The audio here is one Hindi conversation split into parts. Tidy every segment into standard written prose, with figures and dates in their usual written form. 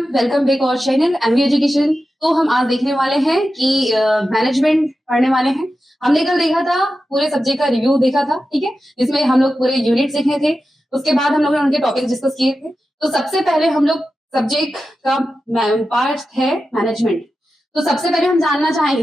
एवरीवन, वेलकम बैक और चैनल एमबी एजुकेशन। तो हम आज देखने वाले हैं कि मैनेजमेंट पढ़ने वाले हैं। हमने कल देखा था, पूरे सब्जेक्ट का रिव्यू देखा था, ठीक है, जिसमें हम लोग पूरे यूनिट सीखे थे। उसके बाद हम लोग ने उनके टॉपिक डिस्कस किए थे। तो सबसे पहले हम लोग सब्जेक्ट का पार्ट है मैनेजमेंट। तो सबसे पहले हम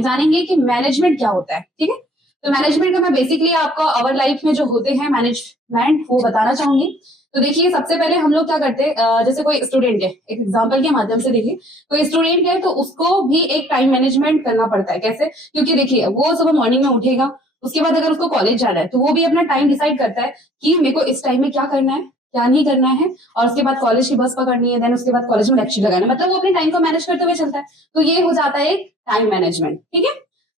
जानेंगे कि मैनेजमेंट क्या होता है, ठीक है। तो मैनेजमेंट का मैं बेसिकली आपको आवर लाइफ में जो होते हैं मैनेजमेंट वो बताना चाहूंगी। तो देखिए, सबसे पहले हम लोग क्या करते हैं, जैसे कोई स्टूडेंट है, एक एग्जांपल के माध्यम से देखिए, कोई स्टूडेंट है तो उसको भी एक टाइम मैनेजमेंट करना पड़ता है। कैसे? क्योंकि देखिए, वो सुबह मॉर्निंग में उठेगा, उसके बाद अगर उसको कॉलेज जाना है तो वो भी अपना टाइम डिसाइड करता है कि मेरे को इस टाइम में क्या करना है, क्या नहीं करना है, और उसके बाद कॉलेज की बस पकड़नी है, देन उसके बाद कॉलेज में लेक्चर लगाना है। मतलब वो अपने टाइम को मैनेज करते हुए चलता है। तो ये हो जाता है एक टाइम मैनेजमेंट, ठीक है।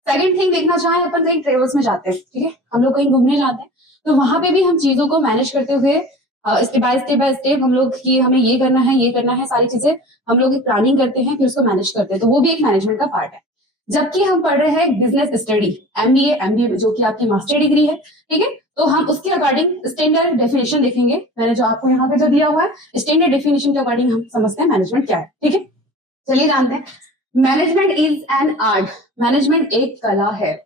सेकंड थिंग देखना चाहें, अपन कहीं ट्रेवल्स में जाते हैं, ठीक है, हम लोग कहीं घूमने जाते हैं, तो वहां पे भी हम चीजों को मैनेज करते हुए स्टेप बाय स्टेप हम लोग की हमें ये करना है, ये करना है, सारी चीजें हम लोग एक प्लानिंग करते हैं, फिर उसको मैनेज करते हैं। तो वो भी एक मैनेजमेंट का पार्ट है। जबकि हम पढ़ रहे हैं बिजनेस स्टडी, एमबीए जो कि आपकी मास्टर डिग्री है, ठीक है। तो हम उसके अकॉर्डिंग स्टैंडर्ड डेफिनेशन देखेंगे। मैंने जो आपको यहाँ पे जो दिया हुआ है स्टैंडर्ड डेफिनेशन के अकॉर्डिंग हम समझते हैं मैनेजमेंट क्या है, ठीक है। चलिए जानते हैं। Management is an art. Management एक कला है।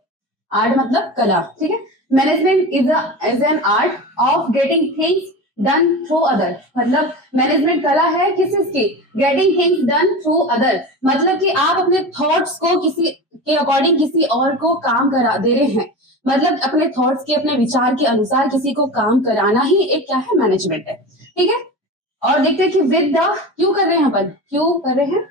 आर्ट मतलब कला, ठीक है। Management is an art of getting things done through other. मतलब मैनेजमेंट कला है किस चीज की? Getting things done through other. मतलब कि आप अपने थॉट्स को किसी के अकॉर्डिंग किसी और को काम करा दे रहे हैं। मतलब अपने थॉट्स के, अपने विचार के अनुसार किसी को काम कराना ही एक क्या है? मैनेजमेंट है, ठीक है। और देखते हैं कि विद द, क्यों कर रहे हैं अपन, क्यों कर रहे हैं?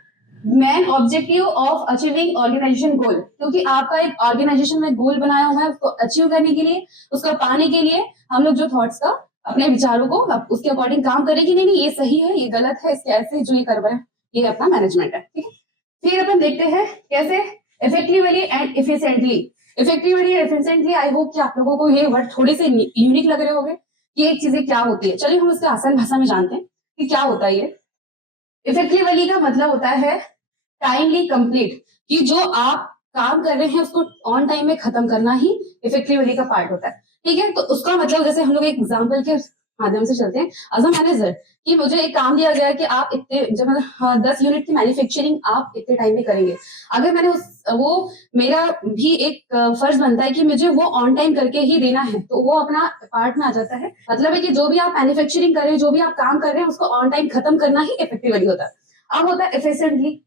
Main objective of achieving organisation goal. क्योंकि आपका एक ऑर्गेनाइजेशन में गोल बनाया हुआ है, उसको अचीव करने के लिए, उसको पाने के लिए हम लोग जो थॉट्स का, अपने विचारों को उसके अकॉर्डिंग काम करें कि नहीं ये सही है, ये गलत है, इसके ऐसे जो ये कर रहे हैं, ये अपना मैनेजमेंट है, ठीक है। फिर अपन देखते हैं कैसे effectively and efficiently. Effectively and efficiently, I hope कि आप लोगों को ये वर्ड थोड़े से यूनिक लग रहे होंगे कि एक चीजें क्या होती है। चलिए हम उसके आसान भाषा में जानते हैं कि क्या होता है ये। इफेक्टिवली का मतलब होता है टाइमली कंप्लीट, कि जो आप काम कर रहे हैं उसको ऑन टाइम में खत्म करना ही इफेक्टिवली का पार्ट होता है, ठीक है। तो उसका मतलब, जैसे हम लोग एक एग्जांपल के माध्यम से चलते हैं। एज अ मैनेजर, कि मुझे एक काम दिया गया है कि आप इतने, जब 10 यूनिट की मैन्युफैक्चरिंग आप इतने टाइम में करेंगे। अगर मैंने वो मेरा भी एक फर्ज बनता है कि मुझे वो ऑन टाइम करके ही देना है, तो वो अपना पार्ट में आ जाता है। मतलब है कि जो भी आप मैन्युफैक्चरिंग कर रहे हैं, जो भी आप काम कर रहे हैं, उसको ऑन टाइम खत्म करना ही इफेक्टिवली होता है। अब होता है एफिशिएंटली।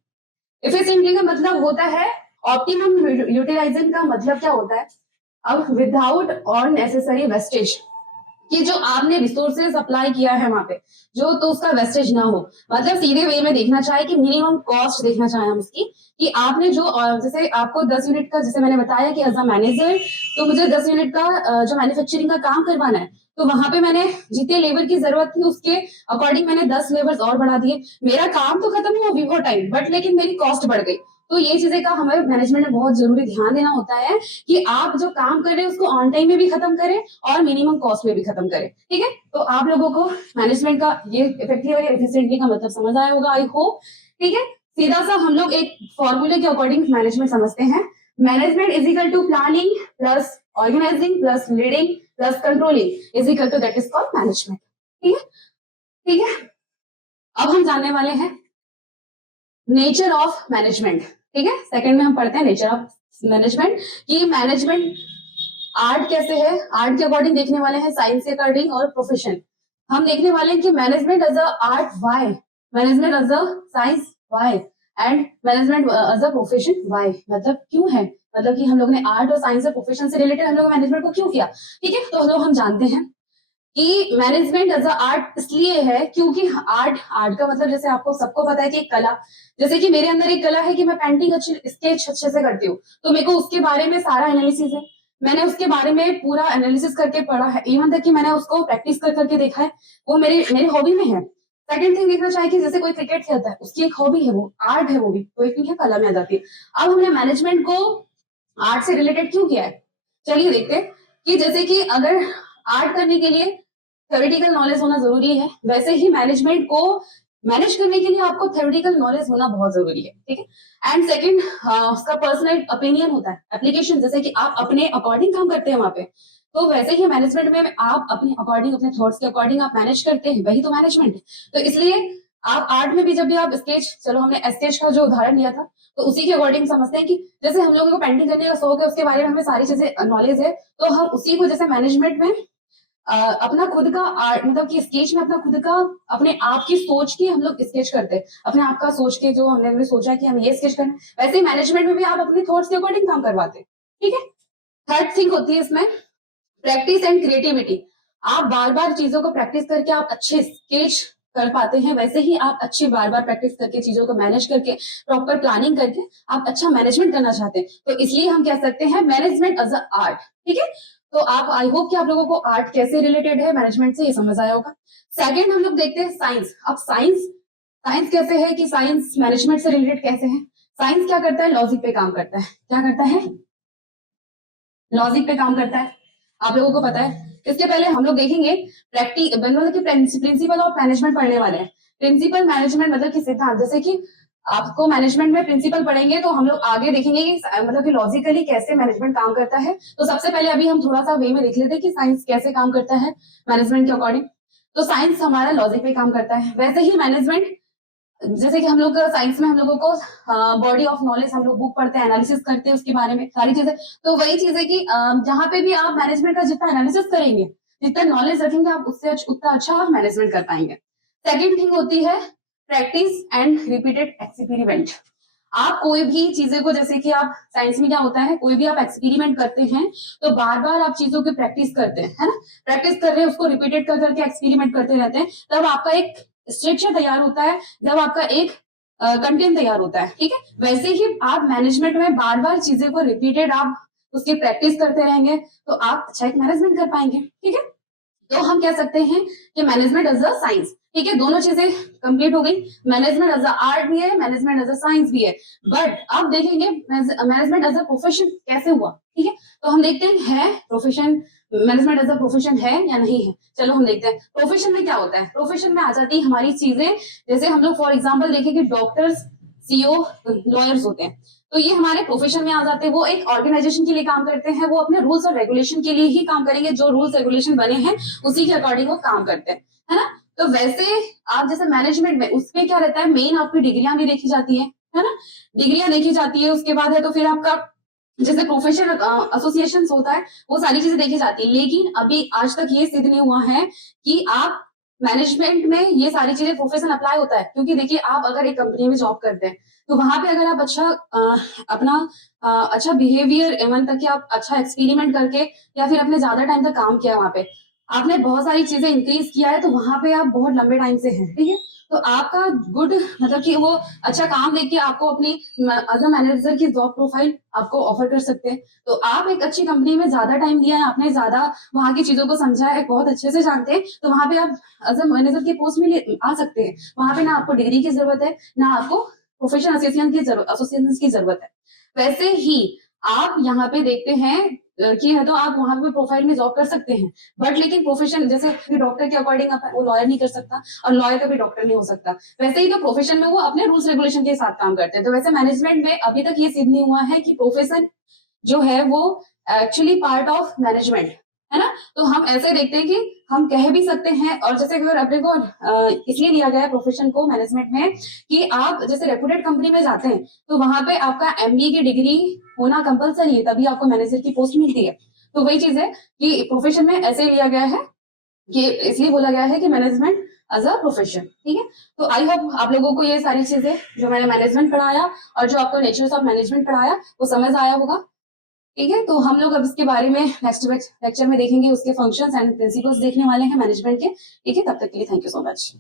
एफिशिएंटली का मतलब होता है ऑप्टिमम यूटिलाइजेशन। का मतलब क्या होता है? अब विदाउट और नेसेसरी वेस्टेज, कि जो आपने रिसोर्सेज अप्लाई किया है वहां पे, जो तो उसका वेस्टेज ना हो। मतलब सीधे वे में देखना चाहे कि मिनिमम कॉस्ट देखना चाहे हम उसकी, कि आपने जो जैसे आपको 10 यूनिट का, जैसे मैंने बताया कि एज अ मैनेजर तो मुझे 10 यूनिट का जो मैन्युफैक्चरिंग का काम करवाना है, तो वहां पे मैंने जितने लेबर की जरूरत थी उसके अकॉर्डिंग मैंने 10 लेबर्स और बढ़ा दिए। मेरा काम तो खत्म हुआ विवो टाइम, बट लेकिन मेरी कॉस्ट बढ़ गई। तो ये चीजें का हमारे मैनेजमेंट में बहुत जरूरी ध्यान देना होता है कि आप जो काम कर रहे हैं उसको ऑन टाइम में भी खत्म करें और मिनिमम कॉस्ट में भी खत्म करें, ठीक है। तो आप लोगों को मैनेजमेंट का ये इफेक्टिव और एफिशिएंटली का मतलब समझ आया होगा, आई होप, ठीक है। सीधा सा हम लोग एक फॉर्मूले के अकॉर्डिंग मैनेजमेंट समझते हैं। Management is equal to planning plus organising plus leading plus controlling is equal to that is called management, ठीक है, ठीक है। अब हम जानने वाले हैं नेचर ऑफ मैनेजमेंट, ठीक है। सेकंड में हम पढ़ते हैं नेचर ऑफ मैनेजमेंट, कि मैनेजमेंट आर्ट कैसे है। आर्ट के अकॉर्डिंग देखने वाले हैं, साइंस के अकॉर्डिंग, और प्रोफेशन हम देखने वाले हैं कि management as a art why, management as a science why, and management as a profession why. मतलब क्यों है, मतलब कि हम लोग ने आर्ट और साइंस और प्रोफेशन से रिलेटेड हम लोग मैनेजमेंट को क्यों किया, ठीक है। तो हम लोग जानते हैं कि मैनेजमेंट एज अ आर्ट इसलिए है क्योंकि आर्ट, आर्ट का मतलब जैसे आपको सबको पता है कि एक कला, जैसे कि मेरे अंदर एक कला है कि मैं पेंटिंग अच्छी, स्केच अच्छे से करती हूँ, तो मेरे को उसके बारे में सारा एनालिसिस है, मैंने उसके बारे में पूरा एनालिसिस करके पढ़ा है, इवन तक कि मैंने उसको प्रैक्टिस कर करके देखा है, वो मेरी हॉबी में है। सेकंड थिंग देखना चाहिए कि जैसे कोई क्रिकेट खेलता है, उसकी एक हॉबी है, वो आर्ट है, वो भी तो एक है, कला में आ जाती है। अब हमने मैनेजमेंट को आर्ट से रिलेटेड क्यों किया है, चलिए देखते हैं। कि जैसे कि अगर आर्ट करने के लिए थ्योरेटिकल नॉलेज होना जरूरी है, वैसे ही मैनेजमेंट को मैनेज करने के लिए आपको थ्योरेटिकल नॉलेज होना बहुत जरूरी है, ठीक है। एंड सेकंड, उसका पर्सनल ओपिनियन होता है, एप्लीकेशन, जैसे कि आप अपने अकॉर्डिंग काम करते हैं वहां पे, तो वैसे ही मैनेजमेंट में आप अपने अकॉर्डिंग, अपने थॉट्स के अकॉर्डिंग आप मैनेज करते हैं, वही तो मैनेजमेंट है। तो इसलिए आप आर्ट में भी जब भी आप स्केच, चलो हमने स्केच का जो उदाहरण लिया था, तो उसी के अकॉर्डिंग समझते हैं कि जैसे हम लोगों को पेंटिंग करने का शौक है, उसके बारे में हमें सारी चीजें नॉलेज है, तो हम उसी को जैसे मैनेजमेंट में अपना खुद का आर्ट, मतलब कि स्केच में अपना खुद का, अपने आप की सोच के हम लोग स्केच करते हैं, अपने आप का सोच के जो हमने सोचा कि हम ये स्केच करना है, वैसे ही मैनेजमेंट में भी आप अपने थॉट्स के अकॉर्डिंग काम करवाते हैं, ठीक है। थर्ड थिंग होती है इसमें प्रैक्टिस एंड क्रिएटिविटी। आप बार बार चीजों को प्रैक्टिस करके आप अच्छे स्केच कर पाते हैं, वैसे ही आप अच्छी बार बार प्रैक्टिस करके चीजों को मैनेज करके प्रॉपर प्लानिंग करके आप अच्छा मैनेजमेंट करना चाहते हैं, तो इसलिए हम कह सकते हैं मैनेजमेंट एज अ आर्ट, ठीक है। तो आप, आई होप कि आप लोगों को आर्ट कैसे रिलेटेड है मैनेजमेंट से ये समझ आया होगा। सेकेंड हम लोग देखते हैं साइंस। अब साइंस, साइंस कैसे है कि साइंस मैनेजमेंट से रिलेटेड कैसे है। साइंस क्या करता है, लॉजिक पे काम करता है। क्या करता है, लॉजिक पे काम करता है, आप लोगों को पता है। इसके पहले हम लोग देखेंगे मतलब कि प्रिंसिपल ऑफ मैनेजमेंट पढ़ने वाले हैं। प्रिंसिपल मैनेजमेंट मतलब कि सिद्धांत, जैसे कि आपको मैनेजमेंट में प्रिंसिपल पढ़ेंगे तो हम लोग आगे देखेंगे कि मतलब कि लॉजिकली कैसे मैनेजमेंट काम करता है। तो सबसे पहले अभी हम थोड़ा सा वे में देख लेते हैं कि साइंस कैसे काम करता है मैनेजमेंट के अकॉर्डिंग। तो साइंस हमारा लॉजिक पे काम करता है, वैसे ही मैनेजमेंट, जैसे कि हम लोग साइंस में हम लोगों को बॉडी ऑफ नॉलेज, हम लोग बुक पढ़ते हैं, एनालिसिस करते हैं उसके बारे में सारी चीजें। तो वही चीज है कि जहां पे भी आप मैनेजमेंट का जितना एनालिसिस करेंगे, जितना नॉलेज रखेंगे, आप उससे उतना अच्छा आप मैनेजमेंट कर पाएंगे। सेकेंड थिंग होती है प्रैक्टिस एंड रिपीटेड एक्सपेरिमेंट। आप कोई भी चीजें को, जैसे कि आप साइंस में क्या होता है, कोई भी आप एक्सपेरिमेंट करते हैं तो बार बार आप चीजों की प्रैक्टिस करते हैं, है ना। प्रैक्टिस कर रहे हैं, उसको रिपीटेड कर करके एक्सपेरिमेंट करते रहते हैं, तब आपका एक स्ट्रक्चर तैयार होता है, जब आपका एक कंटेंट तैयार होता है, ठीक है। वैसे ही आप मैनेजमेंट में बार बार चीजें को रिपीटेड आप उसकी प्रैक्टिस करते रहेंगे तो आप अच्छा एक मैनेजमेंट कर पाएंगे, ठीक है। तो हम कह सकते हैं कि मैनेजमेंट एज अ साइंस, ठीक है। दोनों चीजें कंप्लीट हो गई, मैनेजमेंट एज अ आर्ट भी है, मैनेजमेंट एज अ साइंस भी है। बट अब देखेंगे मैनेजमेंट एज अ प्रोफेशन कैसे हुआ, ठीक है। तो हम देखते हैं है profession, management as a profession है या नहीं है। चलो हम देखते हैं प्रोफेशन में क्या होता है। प्रोफेशन में आ जाती है हमारी चीजें, जैसे हम लोग फॉर एग्जाम्पल देखें कि डॉक्टर्स, सीओ, लॉयर्स होते हैं, तो ये हमारे प्रोफेशन में आ जाते हैं। वो एक ऑर्गेनाइजेशन के लिए काम करते हैं, वो अपने रूल्स और रेगुलेशन के लिए ही काम करेंगे, जो रूल्स रेगुलेशन बने हैं उसी के अकॉर्डिंग वो काम करते हैं, है ना। तो वैसे आप जैसे मैनेजमेंट में, उसमें क्या रहता है, मेन आपकी डिग्रियां भी देखी जाती है ना, डिग्रियां देखी जाती है। उसके बाद है तो फिर आपका जैसे प्रोफेशनल एसोसिएशन होता है, वो सारी चीजें देखी जाती है। लेकिन अभी आज तक ये सिद्ध नहीं हुआ है कि आप मैनेजमेंट में ये सारी चीजें प्रोफेशन अप्लाई होता है, क्योंकि देखिए आप अगर एक कंपनी में जॉब करते हैं तो वहां पे अगर आप अच्छा अपना अच्छा बिहेवियर, एवन तक कि आप अच्छा एक्सपेरिमेंट करके या फिर अपने ज्यादा टाइम तक काम किया, वहां पे आपने बहुत सारी चीजें इंक्रीज किया है, तो वहां पे आप बहुत लंबे टाइम से हैं, ठीक है। तो आपका गुड, मतलब कि वो अच्छा काम देके आपको अपनी एज अ मैनेजर की जॉब प्रोफाइल आपको ऑफर कर सकते हैं। तो आप एक अच्छी कंपनी में ज्यादा टाइम दिया है, आपने ज्यादा वहां की चीजों को समझा है, बहुत अच्छे से जानते हैं, तो वहां पे आप एज अ मैनेजर के पोस्ट में आ सकते हैं। वहां पे ना आपको डिग्री की जरूरत है, ना आपको प्रोफेशनल एसोसिएशन की जरूरत है। वैसे ही आप यहाँ पे देखते हैं कि है तो आप वहां पे प्रोफाइल में जॉब कर सकते हैं, बट लेकिन प्रोफेशन, जैसे डॉक्टर के अकॉर्डिंग वो लॉयर नहीं कर सकता और लॉयर का भी डॉक्टर नहीं हो सकता, वैसे ही तो प्रोफेशन में वो अपने रूल्स रेगुलेशन के साथ काम करते हैं। तो वैसे मैनेजमेंट में अभी तक ये सिद्ध नहीं हुआ है कि प्रोफेशन जो है वो एक्चुअली पार्ट ऑफ मैनेजमेंट, है ना। तो हम ऐसे देखते हैं कि हम कह भी सकते हैं, और जैसे अगर अपने को इसलिए लिया गया है प्रोफेशन को मैनेजमेंट में कि आप जैसे रेपुटेड कंपनी में जाते हैं तो वहां पे आपका एमबीए की डिग्री होना कंपलसरी है, तभी आपको मैनेजर की पोस्ट मिलती है। तो वही चीज है कि प्रोफेशन में ऐसे लिया गया है कि इसलिए बोला गया है कि मैनेजमेंट एज अ प्रोफेशन, ठीक है। तो आई होप आप लोगों को ये सारी चीजें जो मैंने मैनेजमेंट पढ़ाया और जो आपको नेचर ऑफ मैनेजमेंट पढ़ाया वो समझ आया होगा, ठीक है। तो हम लोग अब इसके बारे में नेक्स्ट लेक्चर में देखेंगे, उसके फंक्शंस एंड प्रिंसिपल्स देखने वाले हैं मैनेजमेंट के, ठीक है। तब तक के लिए थैंक यू सो मच।